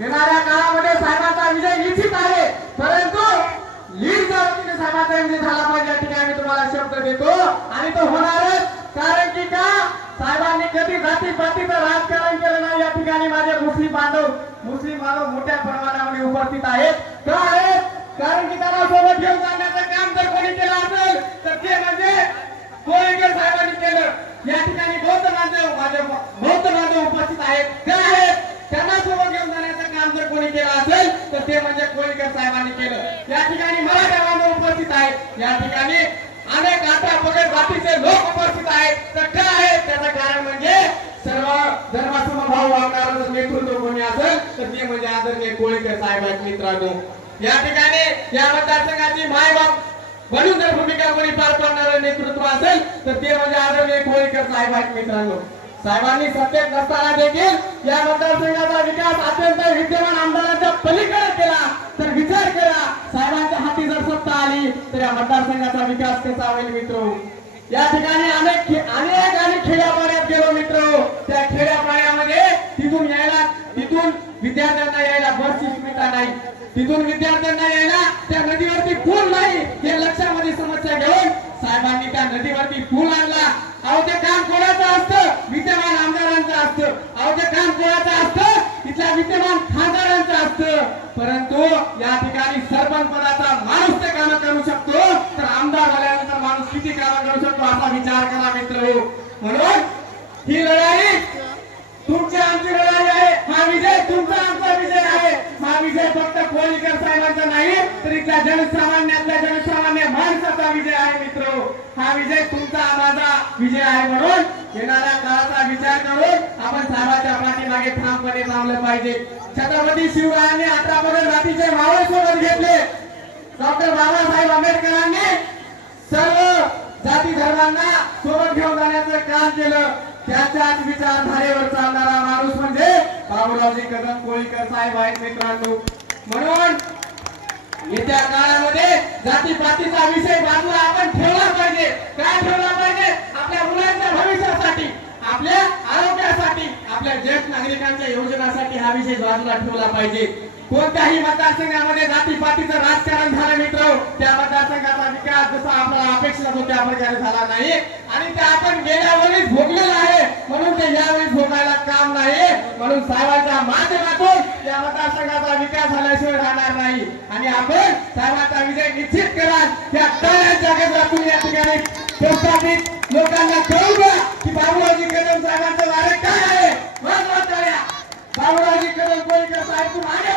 येणाऱ्या काळामध्ये साहेबांचा विजय निश्चित आहे, परंतु लीडच्या वतीने साहेबांचा विजय झाला पाहिजे या ठिकाणी मी तुम्हाला शब्द देतो आणि तो होणारच. कारण की का साहेबांनी कधी जातीपातीचं राजकारण केलं नाही. या ठिकाणी माझे मुस्लिम बांधव मोठ्या प्रमाणामध्ये उपस्थित आहेत. का आहेत? कारण की त्याला सोबत घेऊन जाण्याचं काम जर कोणी केलं असेल तर ते म्हणजे कोळीकर साहेबांनी केलं. या ठिकाणी बौद्ध बांधव उपस्थित आहेत. ते आहेत त्यांना सोबत घेऊन जाण्याचं काम जर कोणी केलं असेल तर ते म्हणजे कोळीकर साहेबांनी केलं. या ठिकाणी मराठा बांधव उपस्थित आहेत. या ठिकाणी अनेक आता पगड जातीचे लोक उपस्थित आहेत. तर काय आहे त्याचं कारण म्हणजे सर्व धर्मसमभाव वागणारं नेतृत्व कोणी असेल तर ते म्हणजे आदरणीय कोळीकर साहेब आहेत. मित्रांनो, या ठिकाणी या मतदारसंघाची मायबाप म्हणून जर भूमिका कोणी पार पाडणारं नेतृत्व असेल तर ते म्हणजे आदरणीय कोळीकर साहेब आहेत. मित्रांनो, साहेबांनी सत्तेत नसताना देखील या मतदारसंघाचा विकास अत्यंत विद्यमान आमदारांच्या पलीकडे केला. तर विचार करा, साहेबांच्या हाती जर सत्ता आली तर या मतदारसंघाचा विकास कसा होईल मित्र. या ठिकाणी अनेक खेड्यापाड्यात गेलो मित्र. त्या खेड्यापाड्यामध्ये तिथून विद्यार्थ्यांना यायला बसची सुविधा नाही, तिथून विद्यार्थ्यांना यायला त्या नदीवरती पूल नाही. हे लक्षामध्ये समस्या घेऊन साहेबांनी त्या नदीवरती पूल आणला. अहो ते काम कोणाचं असतं? विद्यमान आमदारांचं असतं. अहो ते काम कोणाचं असतं? तिथल्या विद्यमान खासदारांचं असतं. परंतु या ठिकाणी सरपंच पदाचा माणूस ते काम करू शकतो, तर आमदार झाल्यानंतर माणूस किती काम करू शकतो असा विचार करा मित्र. म्हणून ही लढाई तुमची आमची लढाई आहे. हा विजय तुमचा आमचा विजय आहे. हा विजय फक्त कोळीकर साहेबांचा नाही तर इथल्या जनसामान्य माणसाचा विजय आहे मित्र. हा विजय तुमचा माझा विजय आहे. म्हणून येणाऱ्या काळाचा विचार करून आपण साहेबांच्या पाठीमागे ठामपणे थांबलं पाहिजे. छत्रपती शिवरायांनी 18 पगड जातीचे मावळे सोबत घेतले. डॉक्टर बाबासाहेब आंबेडकरांनी सर्व जाती धर्मांना सोबत घेऊन जाण्याचं काम केलं. त्याच्याच विचारधारेवर चालणारा माणूस म्हणजे बाबूरावजी कदम कोळीकर साहेब आहेत मित्रांनो. म्हणून येत्या काळामध्ये जातीपातीचा विषय बाजूला आपण ठेवला पाहिजे. काय ठेवला पाहिजे? आपल्या मुलांच्या भविष्यासाठी, आपल्या आरोग्यासाठी, आपल्या ज्येष्ठ नागरिकांच्या योजनासाठी हा विषय बाजूला ठेवला पाहिजे. कोणत्याही मतदारसंघामध्ये जातीपातीचं राजकारण झालं मित्र, त्या मतदारसंघाचा विकास जसा आपल्याला अपेक्षित होतो त्या प्रकारे झाला नाही आणि ते आपण गेल्या वेळेस भोगलेला आहे. म्हणून ते यावेळेस भोगायला काम नाही. म्हणून साहेबांच्या माध्यमातून या मतदारसंघाचा विकास झाल्याशिवाय राहणार नाही आणि आपण साहेबांचा विजय निश्चित करा. त्या टाळ्यांच्या गजरातून या ठिकाणी प्रस्थापित लोकांना कळू द्या की बाबूरावजी कदम साहेबांचं वारे काय आहे. बाबूरावजी कदम कोळीकर साहेब तुम आगे